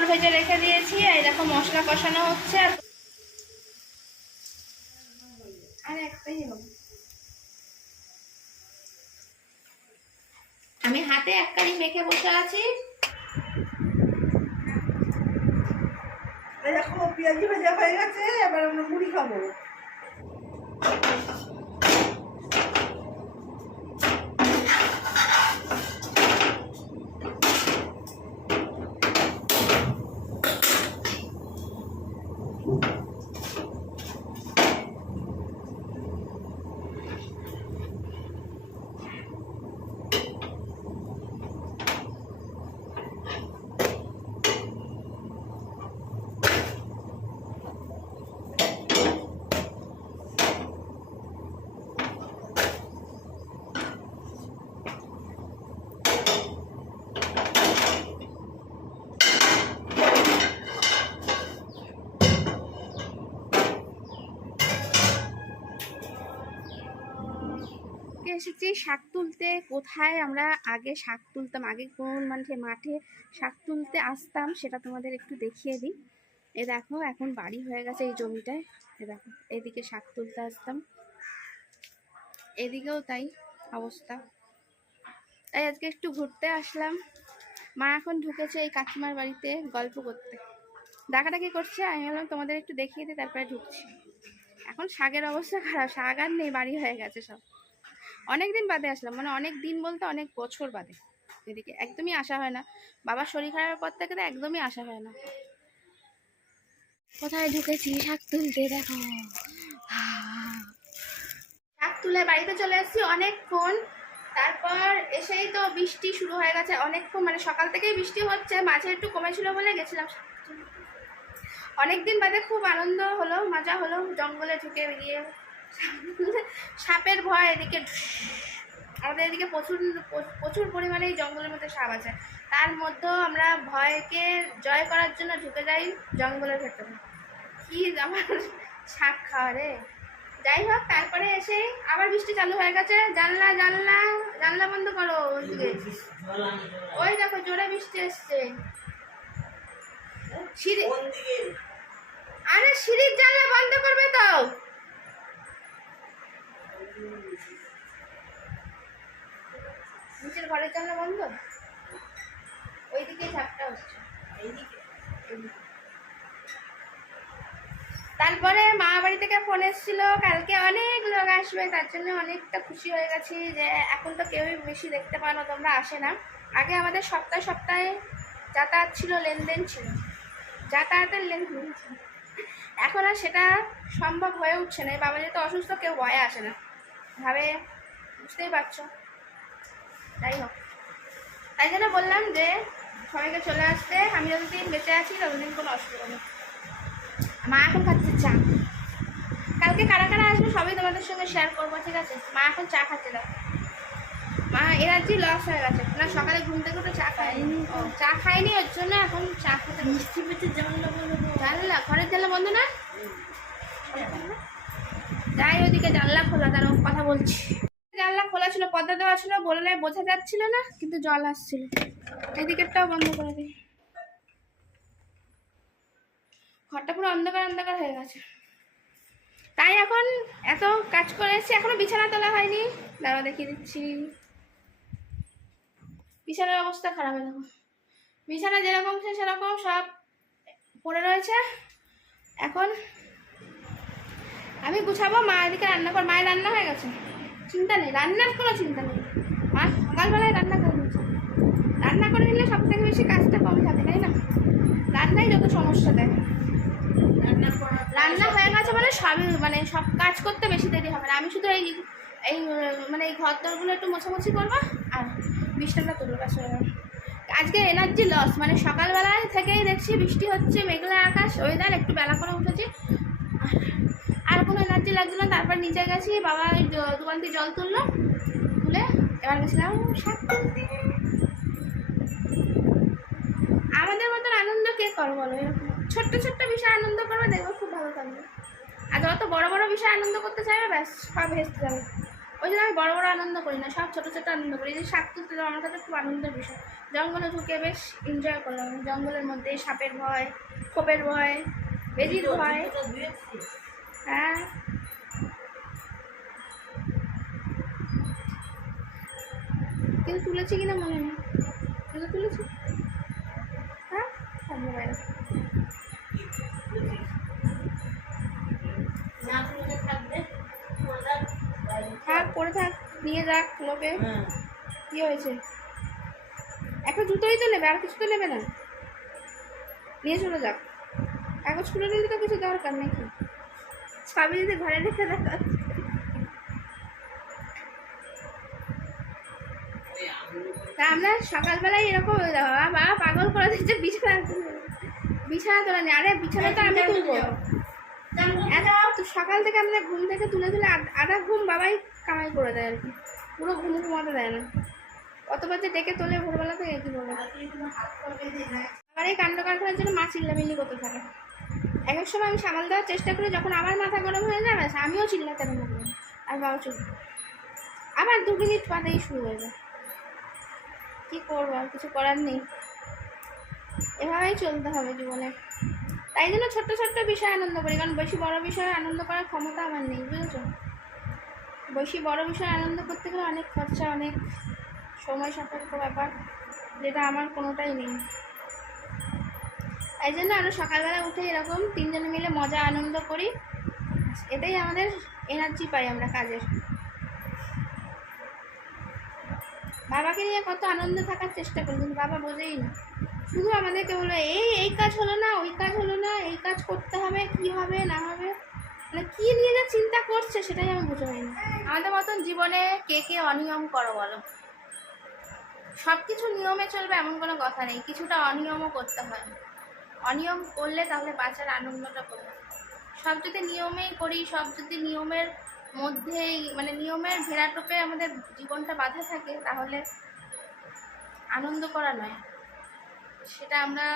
পাঁপড় ভেজে রেখে দিয়েছি, আর দেখো মশলা কষানো হচ্ছে। আর একটাই আমি হাতে এক কারি মেখে বসে আছি। দেখো, পেঁয়াজি ভাজা হয়ে গেছে, এবার আমরা মুড়ি খাব। আজকে এসেছি শাক তুলতে। কোথায় আমরা আগে শাক তুলতাম? আগে কোন মাঠে মাঠে শাক তুলতে আসতাম সেটা তোমাদের একটু দেখিয়ে দিই। এ দেখো, এখন বাড়ি হয়ে গেছে এই জমিটায়। এ দেখো, এদিকে শাক তুলতে আসতাম। এদিকেও তাই অবস্থা। তাই আজকে একটু ঘুরতে আসলাম। মা এখন ঢুকেছে এই কাকিমার বাড়িতে গল্প করতে। ডাকাডাকি করছে? আমি বললাম তোমাদের একটু দেখিয়ে দিই, তারপরে ঢুকছি। এখন শাকের অবস্থা খারাপ, শাক আর নেই, বাড়ি হয়ে গেছে সব। অনেক দিন বাদে আসলাম মানে অনেক দিন বলতে অনেক বছর বাদে। এদিকে একদমই আসা হয় না। বাবার শরীর খারাপের পর থেকে তো একদমই আসা হয় না। কোথায় ঢুকেছি? শাক তুলতে দেখো। শাক তুলে বাড়িতে চলে এসেছি অনেকক্ষণ। তারপর এসেই তো বৃষ্টি শুরু হয়ে গেছে অনেকক্ষণ মানে সকাল থেকেই বৃষ্টি হচ্ছে মাঝে একটু কমেছিল বলে গেছিলাম। অনেকদিন বাদে খুব আনন্দ হলো মজা হলো জঙ্গলে ঢুকে বেরিয়ে। সাপের ভয় এদিকে আমাদের এদিকে প্রচুর প্রচুর পরিমাণে এই জঙ্গলের মধ্যে সাপ আছে। তার মধ্যেও আমরা ভয়কে জয় করার জন্য ঢুকে যাই জঙ্গলের ভেতরে। কি আমার শাক খাওয়া রে? যাই হোক তারপরে এসে আবার বৃষ্টি চালু হয়ে গেছে। জানলা জানলা জানলা বন্ধ করো ওইদিকে ওই দেখো জোরে বৃষ্টি এসছে। সিঁড়ি আরে সিঁড়ির জানলা বন্ধ করবে তো। ঘরের জানলা বন্ধ? ওইদিকে ঝাপটা হচ্ছে। এইদিকে। তারপরে মা বাড়ি থেকে ফোন এসেছিল, কালকে অনেক লোক আসবে, তার জন্য অনেকটা খুশি হয়ে গেছি যে এখন তো কেউই বেশি দেখতে পাও না, তোমরা আসে না। আগে আমাদের সপ্তাহে সপ্তাহে যাতায়াত ছিল, লেনদেন ছিল। যাতায়াতের লেনদেন ছিল। এখন আর সেটা সম্ভব হয়ে উঠছে না। বাবা যেহেতু অসুস্থ, কেউ ভয়ে আসে না। ভাবে, বুঝতেই পারছ? যাই হোক। তাই জন্য বললাম যে সবাইকে চলে আসতে। আমি যতদিন বেঁচে আছি ততদিন কোনো অসুবিধা নেই। মা এখন খাচ্ছে চা। কালকে কারা কারা আসবে সবই তোমাদের সঙ্গে শেয়ার করব ঠিক আছে? মা এখন চা খাচ্ছে দাও। মা এনার্জি লস হয়ে গেছে। না সকালে ঘুম থেকে তো চা খায়নি। ও, চা খায়নি ওর জন্য এখন চা খেতে মিষ্টি পেতে জানলা জানলা ঘরের জানলা বন্ধ না? যাই ওদিকে জানলা খোলা তার কথা বলছি। জানলা খোলা ছিল, পর্দা দেওয়া ছিল, বলে বললে বোঝা যাচ্ছিল না, কিন্তু জল আসছিল। এদিকেরটাও বন্ধ করে দিই। ঘরটা পুরো অন্ধকার অন্ধকার হয়ে গেছে। তাই এখন এত কাজ করে এসেছি, এখনও বিছানা তোলা হয়নি। দাঁড়া দেখিয়ে দিচ্ছি। বিছানার অবস্থা খারাপ হয়ে দেখো বিছানা যেরকম সে সেরকম সব পড়ে রয়েছে। এখন আমি গুছাবো, মা এদিকে রান্না কর, মায়ের রান্না হয়ে গেছে। চিন্তা নেই, রান্নার কোনো চিন্তা নেই। মা সকালবেলায় রান্না করে নিচ্ছে রান্না করে নিলে সব থেকে বেশি কাজটা কম থাকে তাই না? রান্নাই যত সমস্যা দেয়। রান্না হয়ে গেছে মানে সবই মানে সব কাজ করতে বেশি দেরি হবে না। আমি শুধু এই এই মানে এই ঘর দরগুলো একটু মোছামুছি করব আর বৃষ্টিটা তুলবো গেল। আজকে এনার্জি লস মানে সকালবেলায় থেকেই দেখছি বৃষ্টি হচ্ছে, মেঘলা আকাশ ওয়েদার একটু বেলা করে উঠেছে। কোনো এনার্জি লাগছে না তারপর নিচে গেছি, বাবা ওই জ- দু জল তুললো, তুলে এবার গেছিলাম শাক তুলতে। আমাদের মতন আনন্দ কে করো বলো? এরকম ছোট্ট ছোট্ট বিষয়ে আনন্দ করবে, দেখবে খুব ভালো থাকবে। আর যত বড় বড় বিষয়ে আনন্দ করতে চাইবে, ব্যাস, সব ভেস্তে যাবে। ওই জন্য আমি বড় বড় আনন্দ করি না, সব ছোটো ছোটো আনন্দ করি। যে শাক তুলতে যাওয়া আমার কাছে খুব আনন্দের বিষয়। জঙ্গলে ঢুকে বেশ এনজয় করলাম। জঙ্গলের মধ্যে সাপের ভয়, খোপের ভয়, বেজির ভয়। হ্যাঁ। কিন্তু তুলেছি কিনা মনে নেই। তুলে তুলেছি? হ্যাঁ? মোবাইল থাক পরে থাক নিয়ে যাক লোকে। কি হয়েছে? একটা জুতোই তো নেবে আর কিছু তো নেবে না। নিয়ে চলে যাক। কাগজ খুলে নিলে তো কিছু দরকার নাকি? সবই যদি ঘরে রেখে দেখা তা আমরা সকালবেলায় এরকম হয়ে যাব। বাবা পাগল করে দিচ্ছে বিছানা বিছানা তোলা নেই। আরে বিছানা তো আমি তুলবো। সকাল থেকে আমাদের ঘুম থেকে তুলে তুলে আধ- ঘুম বাবাই কামাই করে দেয় আর কি। পুরো ঘুম ঘুমাতে দেয় না। কতবার যে ডেকে তোলে ভোরবেলা থেকে কি বলব আবার এই কাণ্ড কারখানার জন্য মা চিল্লামিল্লি করতে থাকে। এক এক সময় আমি সামাল দেওয়ার চেষ্টা করি যখন আমার মাথা গরম হয়ে যায় ব্যাস আমিও চিল্লাতে আর বাবা চুপ। আবার দু মিনিট পাতেই শুরু হয়ে যায়। কী করব? আর কিছু করার নেই। এভাবেই চলতে হবে জীবনে। তাই জন্য ছোট্ট ছোট্ট বিষয়ে আনন্দ করি। কারণ বেশি বড় বিষয়ে আনন্দ করার ক্ষমতা আমার নেই, বুঝেছ? বেশি বড় বিষয়ে আনন্দ করতে গেলে অনেক খরচা, অনেক সময় সাপেক্ষ ব্যাপার, যেটা আমার কোনোটাই নেই। তাই জন্য আমরা সকালবেলা উঠে এরকম তিনজনে মিলে মজা, আনন্দ করি। এতেই আমাদের এনার্জি পাই আমরা কাজের। বাবাকে নিয়ে কত আনন্দ থাকার চেষ্টা করি কিন্তু বাবা বোঝেই না। শুধু আমাদেরকে বলবে এই এই কাজ হলো না, ওই কাজ হলো না, এই কাজ করতে হবে, কি হবে, না হবে? মানে কি নিয়ে যে চিন্তা করছে সেটাই আমি বুঝে পাই না। আমাদের মতন জীবনে কে কে অনিয়ম করো বলো? সব কিছু নিয়মে চলবে এমন কোনো কথা নেই, কিছুটা অনিয়মও করতে হয়। অনিয়ম করলে তাহলে বাঁচার আনন্দটা করবে সব যদি নিয়মেই করি, সব যদি নিয়মের মধ্যেই মানে নিয়মের ঘেরাটোপে আমাদের জীবনটা বাঁধা থাকে, তাহলে আনন্দ করা নয়। সেটা আমরা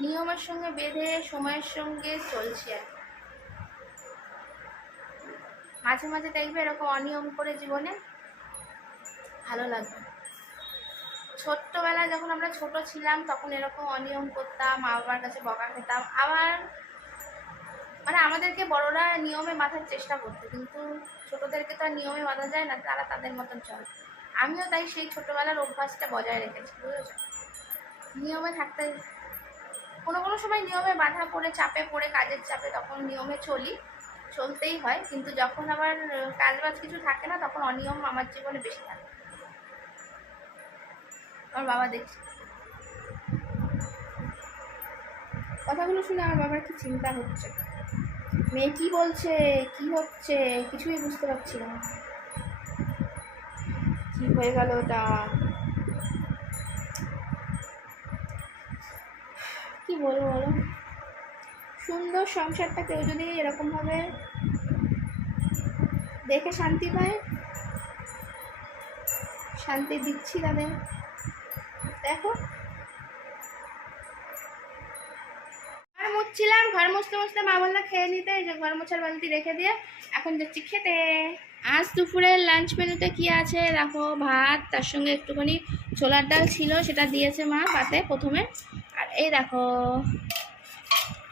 নিয়মের সঙ্গে বেঁধে সময়ের সঙ্গে চলছি আর মাঝে মাঝে দেখবে এরকম অনিয়ম করে জীবনে ভালো লাগবে। ছোট্টবেলায় যখন আমরা ছোট ছিলাম, তখন এরকম অনিয়ম করতাম মা বাবার কাছে বকা খেতাম। আবার মানে আমাদেরকে বড়রা নিয়মে বাঁধার চেষ্টা করতো, কিন্তু ছোটদেরকে তো আর নিয়মে বাঁধা যায় না, তারা তাদের মতন চলে। আমিও তাই সেই ছোটোবেলার অভ্যাসটা বজায় রেখেছি, বুঝেছ? নিয়মে থাকতে, কোনো কোনো সময় নিয়মে বাধা পড়ে, চাপে পড়ে, কাজের চাপে তখন নিয়মে চলি, চলতেই হয়, কিন্তু যখন আবার কাজ বাজ কিছু থাকে না, তখন অনিয়ম আমার জীবনে বেশি থাকে। আমার বাবা দেখছে। কথাগুলো শুনে আমার বাবার কি চিন্তা হচ্ছে? মেয়ে কি বলছে? কি হচ্ছে? কিছুই বুঝতে পারছি না। কি হয়ে গেল ওটা? কি বলব বলো? সুন্দর সংসারটা কেউ যদি এরকমভাবে দেখে শান্তি পায়, শান্তি দিচ্ছি তাদের। দেখো। মুছছিলাম, ঘর মুছতে মুছতে মা বলল, খেয়ে নিতে, এই যে ঘর মোছার বালতি রেখে দিয়ে এখন যাচ্ছি খেতে। আজ দুপুরের লাঞ্চ মেনুতে কি আছে? দেখো, ভাত, তার সঙ্গে একটুখানি ছোলার ডাল ছিল, সেটা দিয়েছে মা পাতে প্রথমে। আর এই দেখো,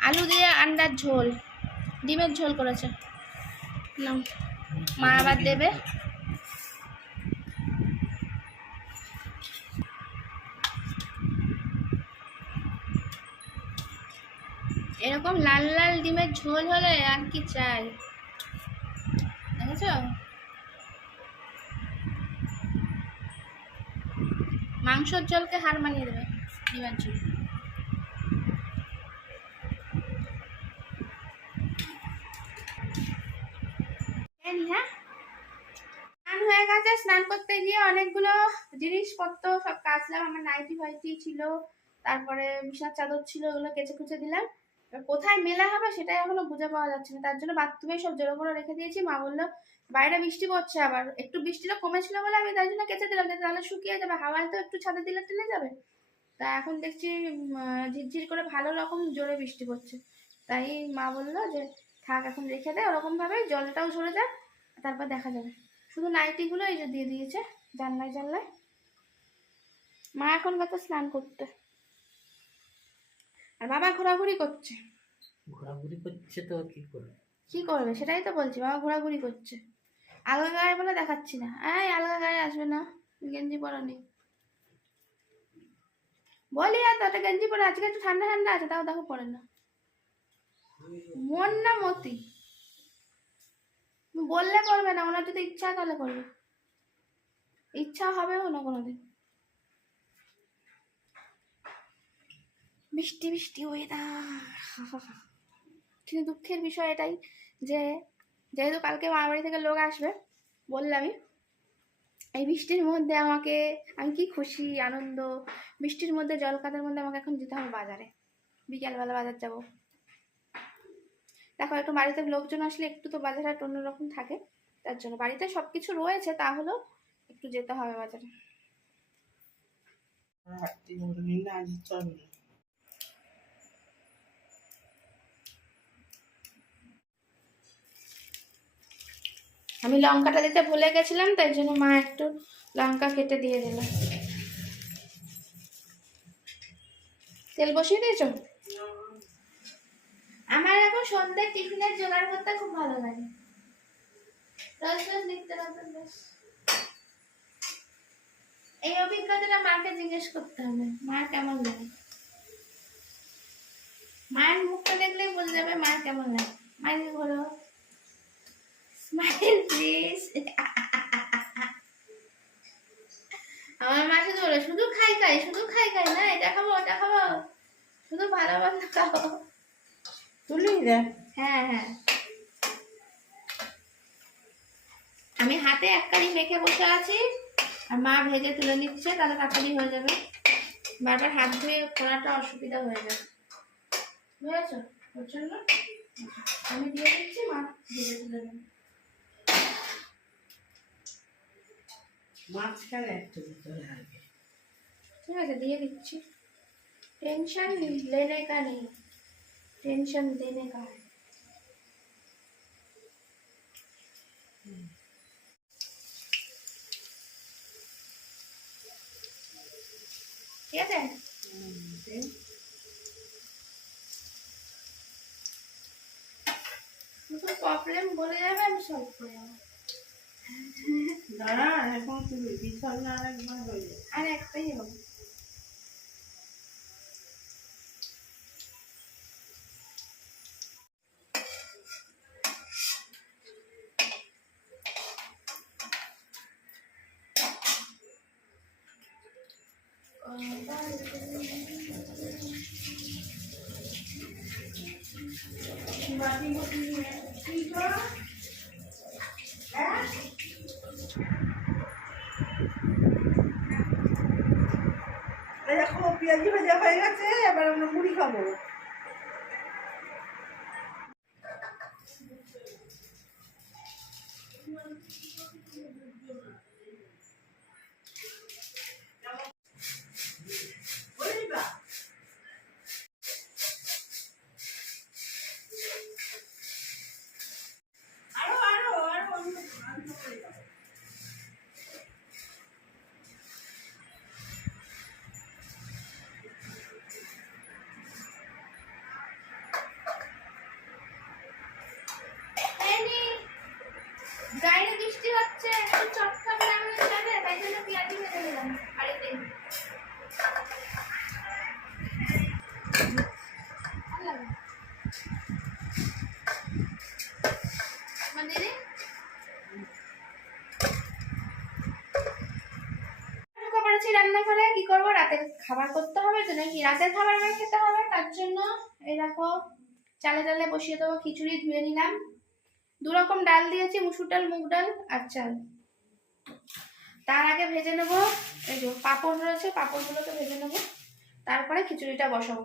আলু দিয়ে আন্ডার ঝোল, ডিমের ঝোল করেছে। না মা আবার দেবে। এরকম লাল লাল ডিমের ঝোল হলে আর কি চাই? দেখেছ? মাংসর ঝোলকে হার মানিয়ে দেবে ডিমের ঝোল। হ্যাঁ স্নান গেছে, স্নান করতে গিয়ে অনেকগুলো জিনিসপত্র সব কাচলাম, আমার নাইটি ফাইটি ছিল, তারপরে বিছানার চাদর ছিল, ওগুলো কেচে কুচে দিলাম। কোথায় মেলা হবে সেটাই এখনও বুঝে পাওয়া যাচ্ছে না। তার জন্য বাথরুমে সব জড়ো করে রেখে দিয়েছি। মা বলল, বাইরে বৃষ্টি পড়ছে আবার। একটু বৃষ্টিটা কমেছিল বলে আমি তাই জন্য কেচে দিলাম। তাহলে শুকিয়ে যাবে। হাওয়ায় তো একটু ছাদে দিলে টেনে যাবে। তা এখন দেখছি ঝিরঝির করে ভালো রকম জোরে বৃষ্টি পড়ছে। তাই মা বলল যে, থাক, এখন রেখে দে। ওরকমভাবে জলটাও ঝরে যাক তারপর দেখা যাবে। শুধু নাইটিগুলো এই যে দিয়ে দিয়েছে জানলায় জানলায়। মা এখন কত স্নান করতে। আর বাবা ঘোরাঘুরি করছে। ঘোরাঘুরি করছে তো কি করবে? কি করবে? সেটাই তো বলছি বাবা ঘোরাঘুরি করছে। আলগা গায়ে বলে দেখাচ্ছি না। এই আলগা গায়ে আসবে না গেঞ্জি পরা নেই। বলি আর তাতে গেঞ্জি পরে আজকে একটু ঠান্ডা ঠান্ডা আছে তাও দেখো পরে না। মন না মতি। বললে করবে না ওনার যদি ইচ্ছা তাহলে করবে। ইচ্ছা হবেও না কোনোদিন। বৃষ্টি বৃষ্টি ওয়েদার কিন্তু দুঃখের বিষয় এটাই যে, যেহেতু কালকে মামার বাড়ি থেকে লোক আসবে, বললামই, এই বৃষ্টির মধ্যে আমাকে, আমি কি খুশি, আনন্দ, বৃষ্টির মধ্যে জল কাদার মধ্যে আমাকে এখন যেতে হবে বাজারে। বিকালবেলা বাজার যাব। দেখো, একটু বাড়িতে লোকজন আসলে একটু তো বাজারে একটা অন্যরকম থাকে, তার জন্য। বাড়িতে সব কিছু রয়েছে তাহলেও একটু যেতে হবে বাজারে হাঁটতে যাব না আজ চলবে না আমি লঙ্কাটা দিতে ভুলে গেছিলাম, তাই জন্য মা একটু লঙ্কা কেটে দিয়ে দিল। তেল বসিয়ে দিয়েছ? আমার এখন সন্ধ্যার টিফিনের জোগাড় করতে খুব ভালো লাগে। এই অভিজ্ঞতাটা মাকে জিজ্ঞেস করতে হবে মার কেমন লাগে? মায়ের মুখটা দেখলেই বোঝা যাবে মার কেমন লাগে। মায়ের বলো। স্মাইল প্লিজ আমার মা শুধু বলে শুধু খাই খাই শুধু খাই খাই না এটা খাব ওটা খাব শুধু ভালো ভালো খাব তুলি হ্যাঁ হ্যাঁ। আমি হাতে এক কারি মেখে বসে আছি। আর মা ভেজে তুলে নিচ্ছে তাহলে তাড়াতাড়ি হয়ে যাবে। বারবার হাত ধুয়ে করাটা অসুবিধা হয়ে যাবে। বুঝেছ? ওর জন্য? আমি দিয়ে দিচ্ছি মা ভেজে তুলে নেবে। মাঝখানে একটা দিতে হবে ঠিক আছে দিয়ে দিচ্ছি। टेंशन लेने का नहीं टेंशन देने का है ঠিক আছে প্রবলেম বলে যাবে আমি সলভ করে যাবো দাঁড়া এখন তুলি বিছাল না আর একবার হয়ে যাবে আর একটাই হবে দেখো পেঁয়াজি ভাজা হয়ে গেছে এবার আমরা মুড়ি খাব। রাতের খাবার আমার খেতে হবে, তার জন্য এই দেখো, চালে চালে বসিয়ে দেবো খিচুড়ি, ধুয়ে নিলাম। দু রকম ডাল দিয়েছি, মুসুর ডাল, মুগ ডাল আর চাল। তার আগে ভেজে নেব, এই যে পাঁপড় রয়েছে, পাঁপড়গুলোকে ভেজে নেব। তারপরে খিচুড়িটা বসাবো।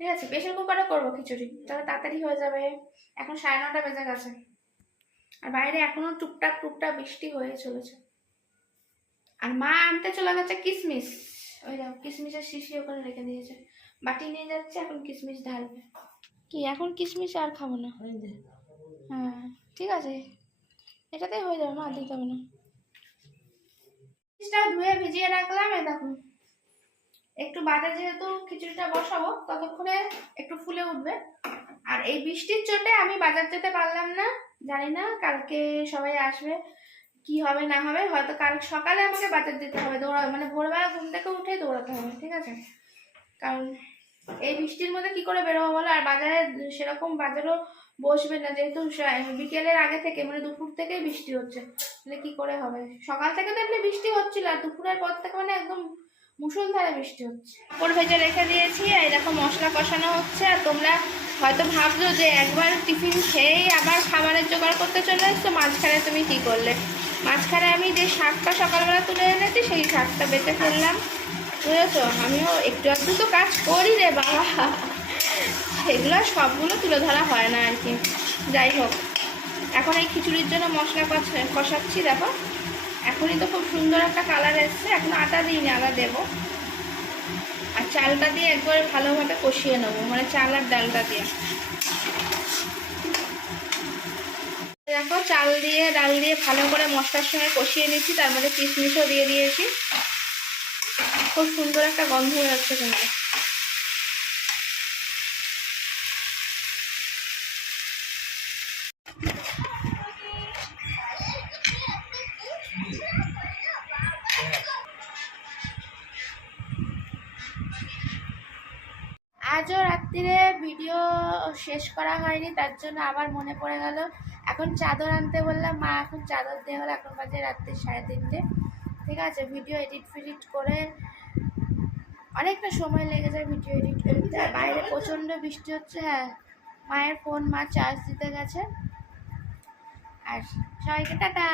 ঠিক আছে প্রেশার কুকারে করব খিচুড়ি, তাহলে তাড়াতাড়ি হয়ে যাবে। এখন সাড়ে নটা বেজে গেছে। আর বাইরে এখনও টুকটাক টুকটাক বৃষ্টি হয়ে চলেছে। আর মা আনতে চলে গেছে কিশমিশ ওই দেখো কিশমিশের শিশি ওখানে রেখে দিয়েছে। বাটি নিয়ে যাচ্ছে এখন কিশমিশ ঢালবে। কি এখন কিশমিশ আর খাব না? হ্যাঁ ঠিক আছে। এটাতেই হয়ে যাবে মা আর দিতে হবে না। জিনিসটা ধুয়ে ভিজিয়ে রাখলাম এই দেখো একটু বাদে যেহেতু খিচুড়িটা বসাবো ততক্ষণে একটু ফুলে উঠবে। আর এই বৃষ্টির চোটে আমি বাজার যেতে পারলাম না জানি না কালকে সবাই আসবে। কি হবে না হবে, হয়তো কাল সকালে আমাকে বাজার যেতে হবে দৌড়া মানে ভোরবেলা ঘুম থেকে উঠে দৌড়াতে হবে, ঠিক আছে? কারণ এই বৃষ্টির মধ্যে কি করে বেরোবো বলো? আর বাজারে সেরকম বাজারও বসবে না, যেহেতু বিকেলের আগে থেকে মানে দুপুর থেকেই বৃষ্টি হচ্ছে, তাহলে কি করে হবে? সকাল থেকে তো এমনি বৃষ্টি হচ্ছিল, আর দুপুরের পর থেকে মানে একদম মুসলধারে বৃষ্টি হচ্ছে। কাপড় ভেজে রেখে দিয়েছি আর দেখো মশলা কষানো হচ্ছে, আর তোমরা হয়তো ভাবছ যে একবার টিফিন খেয়েই আবার খাবারের জোগাড় করতে চলে এসছো, মাঝখানে তুমি কি করলে? মাঝখানে আমি যে শাকটা সকালবেলা তুলে এনেছি, সেই শাকটা বেঁচে ফেললাম। বুঝেছ? আমিও একটু একটু তো কাজ করি রে বাবা। সেগুলো সবগুলো তুলে ধরা হয় না আর কি। যাই হোক, এখন এই খিচুড়ির জন্য মশলা কষা- কষাচ্ছি, দেখো। এখনই তো খুব সুন্দর একটা কালার এসছে। এখন আটা দিই না আদা দেবো। আর চালটা দিয়ে একবারে ভালোভাবে কষিয়ে নেব মানে চাল আর ডালটা দিয়ে। দেখো চাল দিয়ে, ডাল দিয়ে ভালো করে মশলার সঙ্গে কষিয়ে নিচ্ছি, তার মধ্যে কিশমিশও দিয়ে দিয়েছি। খুব সুন্দর একটা গন্ধ হয়ে যাচ্ছে কিন্তু। আজও রাত্রিরে ভিডিও শেষ করা হয়নি, তার জন্য আবার মনে পড়ে গেল। এখন চাদর আনতে বললাম, মা এখন চাদর দেওয়া হলো এখন বাজে রাত্রি সাড়ে তিনটে। ঠিক আছে ভিডিও এডিট ফিডিট করে অনেকটা সময় লেগে যায় ভিডিও এডিট করতে। বাইরে প্রচণ্ড বৃষ্টি হচ্ছে হ্যাঁ মায়ের ফোন মা চার্জ দিতে গেছে। আর সবাইকে টাটা!